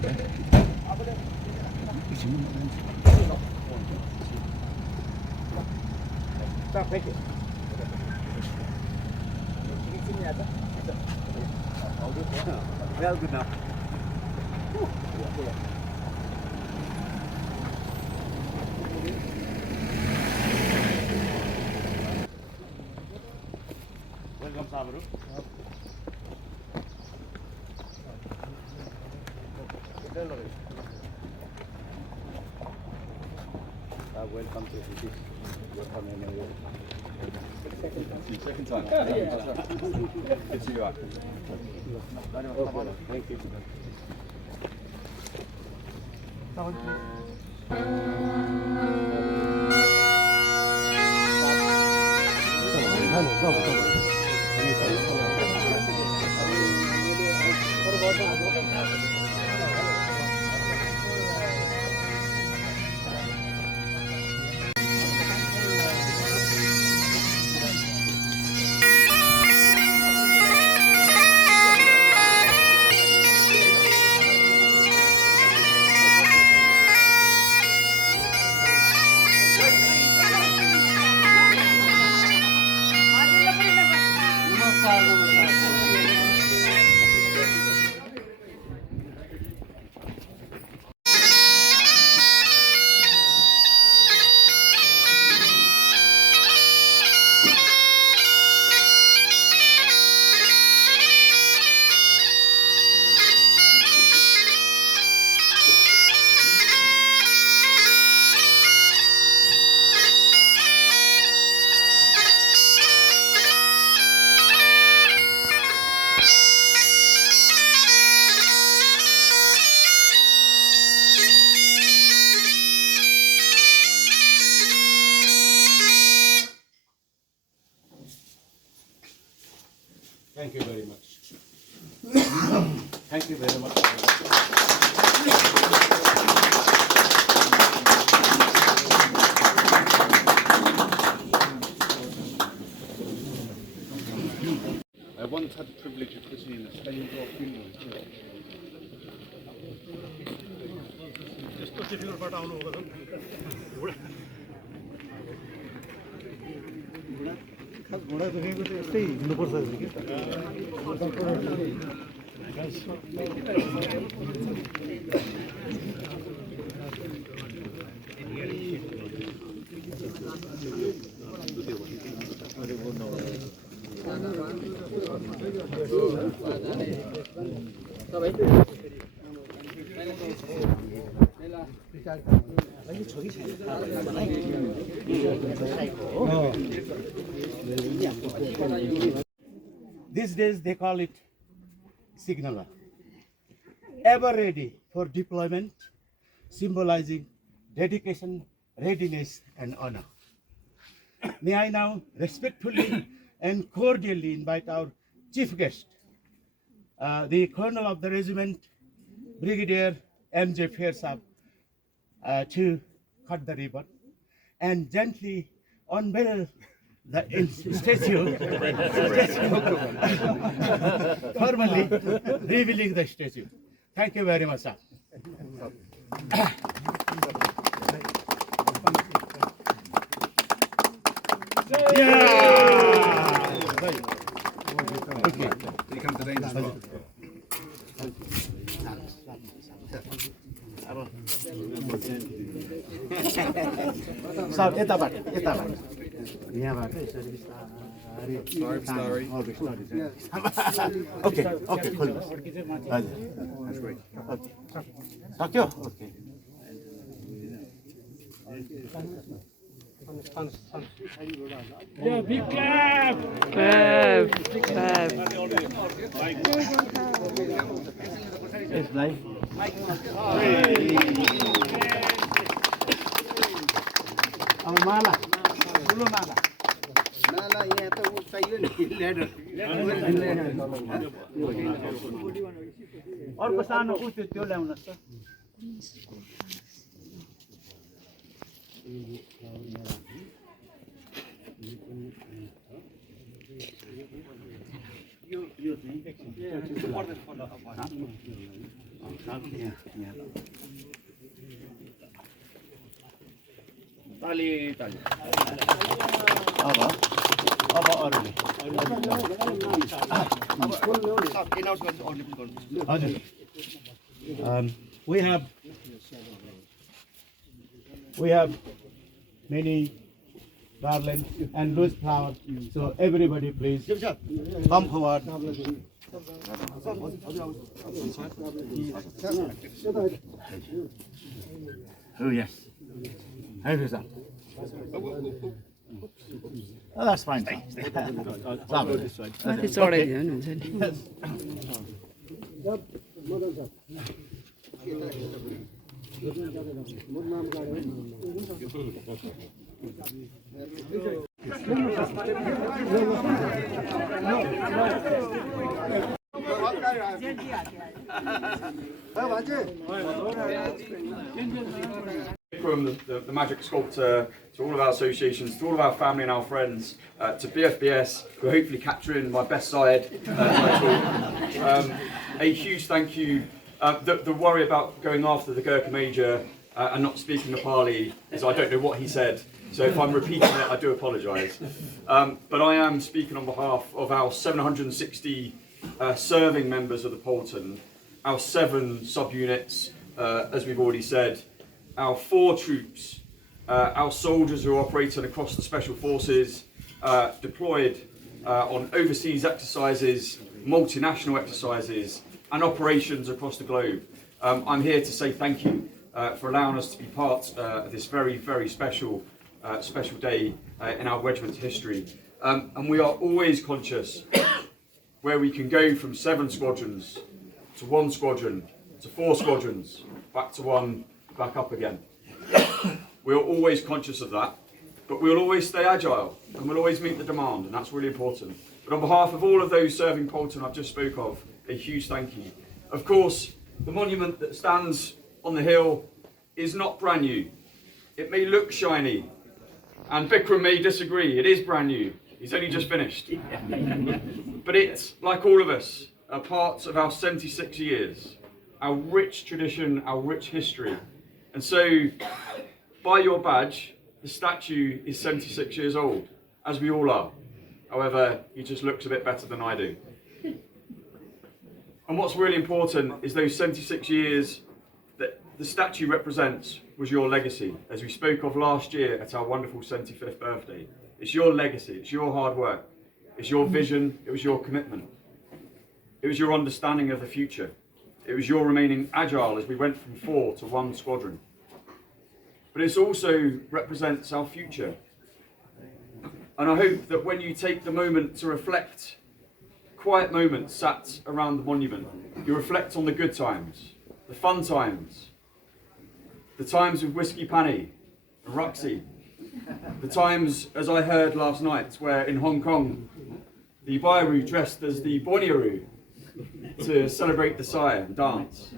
Thank you. Well, good enough. Welcome, Sabru. Welcome to British Gurkha Memorial. Second time. Good to see you out. Thank you. Thank you very much. Thank you very much. I once had the privilege of visiting a stained glass funeral too. घोडा दुखेको त यस्तै हिँड्नुपर्छ कि These days they call it signaler. Ever ready for deployment, symbolizing dedication, readiness, and honor. May I now respectfully and cordially invite our chief guest, the Colonel of the Regiment, Brigadier M.J. Fairsab, to cut the ribbon and gently unveil the statue, formally revealing the statue. Thank you very much, sir. Yeah! Okay. You come to the danger spot. Sir, यताबाट यहाँबाट यसरी Sorry. Okay okay खोल्नुहोस् हजुर सक्यो okay Yeah, big clap! Clap! Clap! यसलाई अब माला ठुलो माला नाला यहाँ त उ चाहियो नि ल्याडर अर्को सानो उ त्यो ल्याउनुहोस् त ताली ताली अब अरूले हजुर we have many garlands and loose flowers, so everybody please come forward. Oh yes. How is that? Oh, that's fine. माथि चढाइदियो नि हुन्छ नि From the magic sculptor to all of our associations, to all of our family and our friends, to BFBS, who are hopefully capturing my best side. A huge thank you. The worry about going after the Gurkha Major and not speaking Nepali is I don't know what he said. So if I'm repeating it, I do apologise. But I am speaking on behalf of our 760 serving members of the Polton, our 7 subunits, as we've already said, our 4 troops, our soldiers who are operating across the Special Forces, deployed on overseas exercises, multinational exercises, and operations across the globe. I'm here to say thank you for allowing us to be part of this very, very special day in our regiment's history. And we are always conscious where we can go from 7 squadrons to 1 squadron to 4 squadrons, back to 1, back up again. We're always conscious of that, but we'll always stay agile and we'll always meet the demand, and that's really important. But on behalf of all of those serving Polton I've just spoke of, a huge thank you. Of course, the monument that stands on the hill is not brand new. It may look shiny, and Bikram may disagree, it is brand new. He's only just finished. But it's, like all of us, a part of our 76 years, our rich tradition, our rich history. And so, by your badge, the statue is 76 years old, as we all are. However, he just looks a bit better than I do. And what's really important is those 76 years that the statue represents was your legacy, as we spoke of last year at our wonderful 75th birthday. It's your legacy, it's your hard work, it's your vision, it was your commitment. It was your understanding of the future. It was your remaining agile as we went from 4 to 1 squadron. But it also represents our future. And I hope that when you take the moment to reflect, quiet moments sat around the monument, you reflect on the good times, the fun times, the times with Whiskey Panny and Ruxy, the times, as I heard last night, where in Hong Kong, the Bairu dressed as the Borneeru to celebrate the Sire and dance,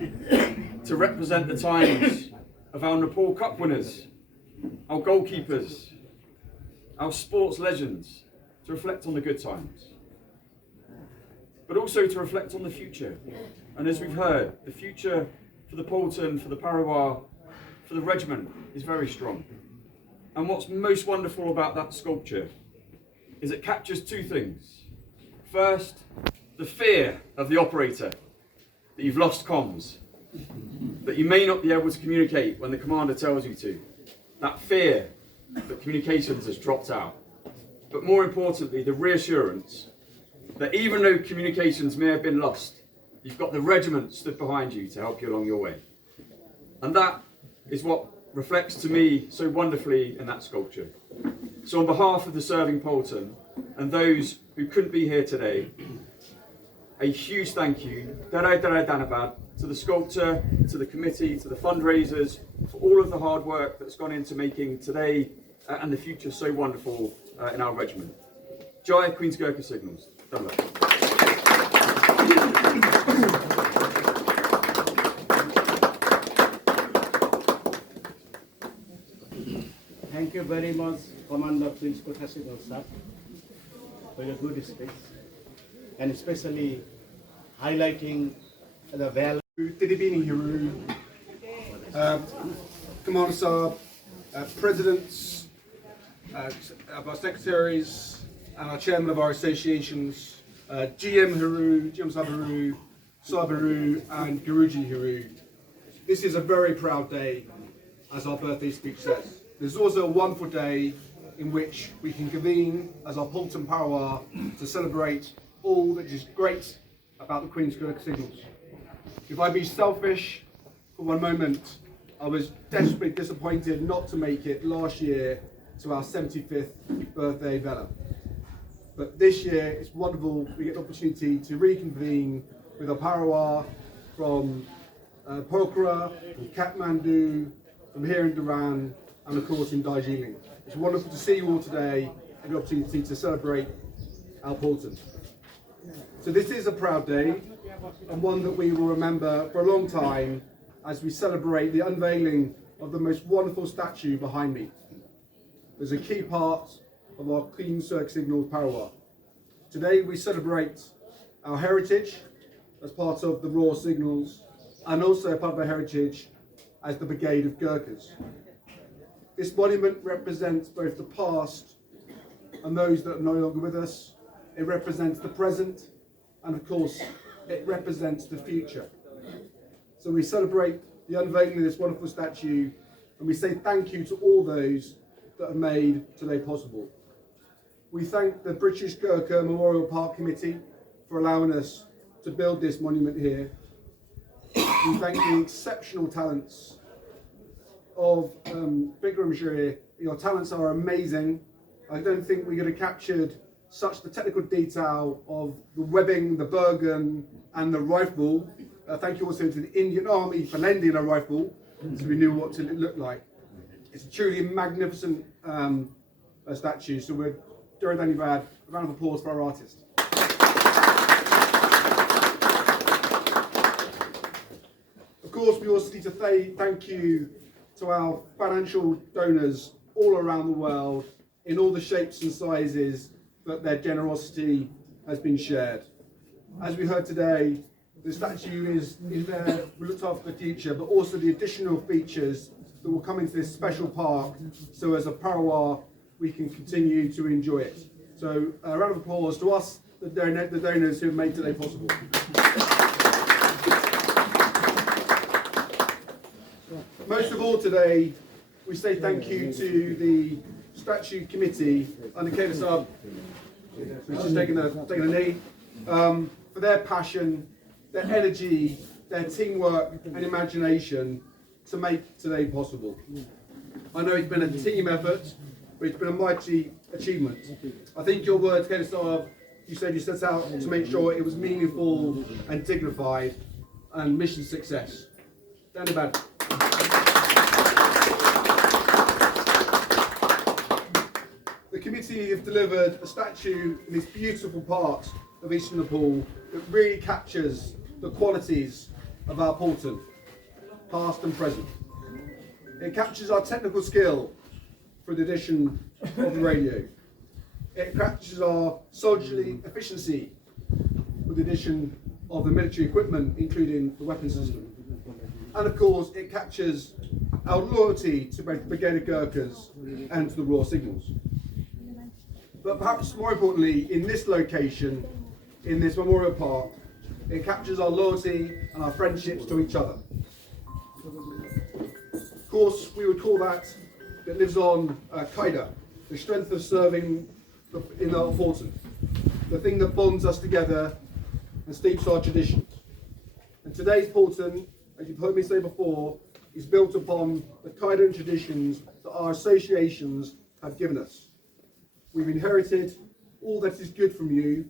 to represent the times of our Nepal Cup winners, our goalkeepers, our sports legends, to reflect on the good times, but also to reflect on the future. And as we've heard, the future for the Polton, for the Parawar, for the regiment is very strong. And what's most wonderful about that sculpture is it captures 2 things. First, the fear of the operator, that you've lost comms, that you may not be able to communicate when the commander tells you to. That fear that communications has dropped out. But more importantly, the reassurance that even though communications may have been lost, you've got the regiment stood behind you to help you along your way. And that is what reflects to me so wonderfully in that sculpture. So on behalf of the serving Polton and those who couldn't be here today, a huge thank you, Dharan Dhanabad, to the sculptor, to the committee, to the fundraisers, for all of the hard work that's gone into making today and the future so wonderful in our regiment. Jai Queen's Gurkha Signals. Thank you very much, Commander Queen's Gurkha Signals, sir, for your good speech. and especially highlighting the value. Didibini Hiru, Commander Saab, presidents, of our secretaries, and our chairman of our associations, GM Hiru, GM Saab Hiru, Saab Hiru, and Guruji Hiru. This is a very proud day, as our birthday speech says. There's also a wonderful day in which we can convene as our Poulton Power to celebrate all that is great about the Queen's Gurkha signals. If I be selfish for one moment, I was desperately disappointed not to make it last year to our 75th birthday vela. But this year it's wonderful we get the opportunity to reconvene with our Parawa from Pokhara, from Kathmandu, from here in Dharan, and of course in Darjeeling. It's wonderful to see you all today and the opportunity to celebrate our Poulton. So this is a proud day, and one that we will remember for a long time as we celebrate the unveiling of the most wonderful statue behind me. There's a key part of our Queen's Gurkha Signals Parawa. Today we celebrate our heritage as part of the Royal Signals, and also part of our heritage as the Brigade of Gurkhas. This monument represents both the past and those that are no longer with us. It represents the present, and of course, it represents the future. So we celebrate the unveiling of this wonderful statue, and we say thank you to all those that have made today possible. We thank the British Gurkha Memorial Park Committee for allowing us to build this monument here. We thank the exceptional talents of Bikramshire. Your talents are amazing. I don't think we could have captured such the technical detail of the webbing, the bergen, and the rifle. Thank you also to the Indian Army for lending a rifle, so we knew what it looked like. It's truly a magnificent statue, so we're very glad. A round of applause for our artist. Of course, we also need to say thank you to our financial donors all around the world in all the shapes and sizes that their generosity has been shared. As we heard today, the statue is there, we looked after the future, but also the additional features that will come into this special park, so as a Parawa we can continue to enjoy it. So a round of applause to us, the donors who have made today possible. Most of all today, we say thank you to the Statue Committee under Kayla Saab, who's just taking a knee, for their passion, their energy, their teamwork and imagination to make today possible. I know it's been a team effort, but it's been a mighty achievement. I think your words, Kayla Saab, you said you set out to make sure it was meaningful and dignified and mission success. Down the bad. The committee have delivered a statue in this beautiful part of Eastern Nepal that really captures the qualities of our Poulton, past and present. It captures our technical skill through the addition of the radio. It captures our soldierly efficiency with the addition of the military equipment, including the weapon system. And of course, it captures our loyalty to both the Brigade of Gurkhas and to the Royal Signals. But perhaps more importantly, in this location, in this memorial park, it captures our loyalty and our friendships to each other. Of course, we would call that lives on Qaeda, the strength of serving in our Poulton, the thing that bonds us together and steeps our traditions. And today's Poulton, as you've heard me say before, is built upon the Qaeda traditions that our associations have given us. We've inherited all that is good from you,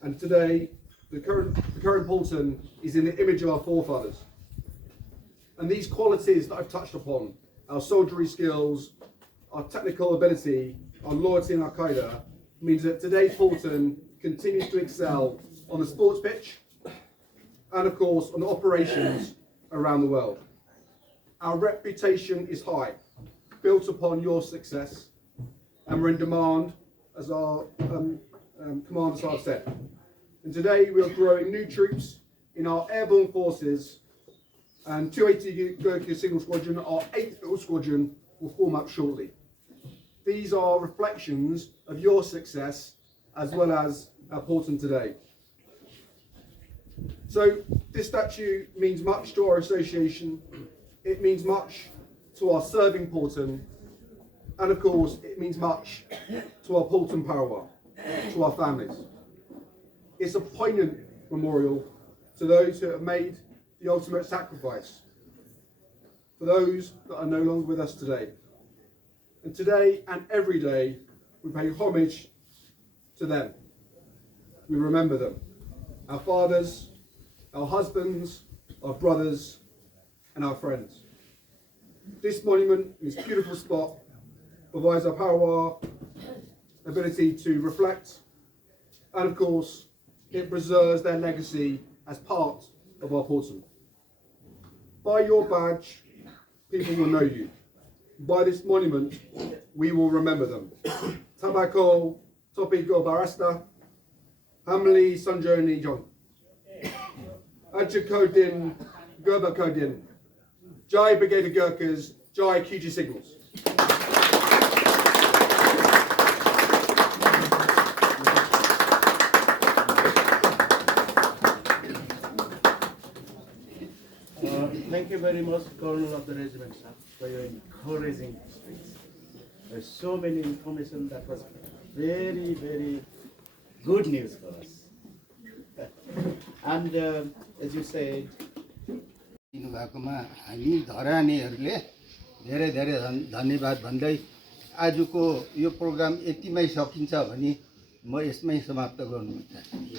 and today the current Poulton is in the image of our forefathers. And these qualities that I've touched upon, our soldiery skills, our technical ability, our loyalty and our Qaeda, means that today's Poulton continues to excel on the sports pitch and of course on operations around the world. Our reputation is high, built upon your success, and we're in demand as our Commander Saab said. And today we are growing new troops in our airborne forces, and 280 Gurkha Single Squadron, our 8th Field Squadron, will form up shortly. These are reflections of your success as well as our Porton today. So this statue means much to our association, it means much to our serving Porton, and of course it means much to our Porton Parawa, to our families. It's a poignant memorial to those who have made the ultimate sacrifice, for those that are no longer with us today. And today and every day we pay homage to them. We remember them, our fathers, our husbands, our brothers, and our friends. This monument, this beautiful spot, provides our Parawa ability to reflect, and of course, it preserves their legacy as part of our Porton. By your badge, people will know you. By this monument, we will remember them. Tabako, Topiko Barasta, Hamli Sanjoni Jong. Ajakodin, Gerbakodin. Jai Brigade of Gurkhas, Jai QG Signals. Thank you very much, Colonel of the regiment, sir, for your encouraging speech. There's so many information that was very, very good news for us. And as you said, दिनुभएकोमा हामी धरानीहरूले धेरै धेरै धन्यवाद भन्दै आजको यो programme यतिमै सकिन्छ भने म यसमै समाप्त गर्नु चाहन्छु।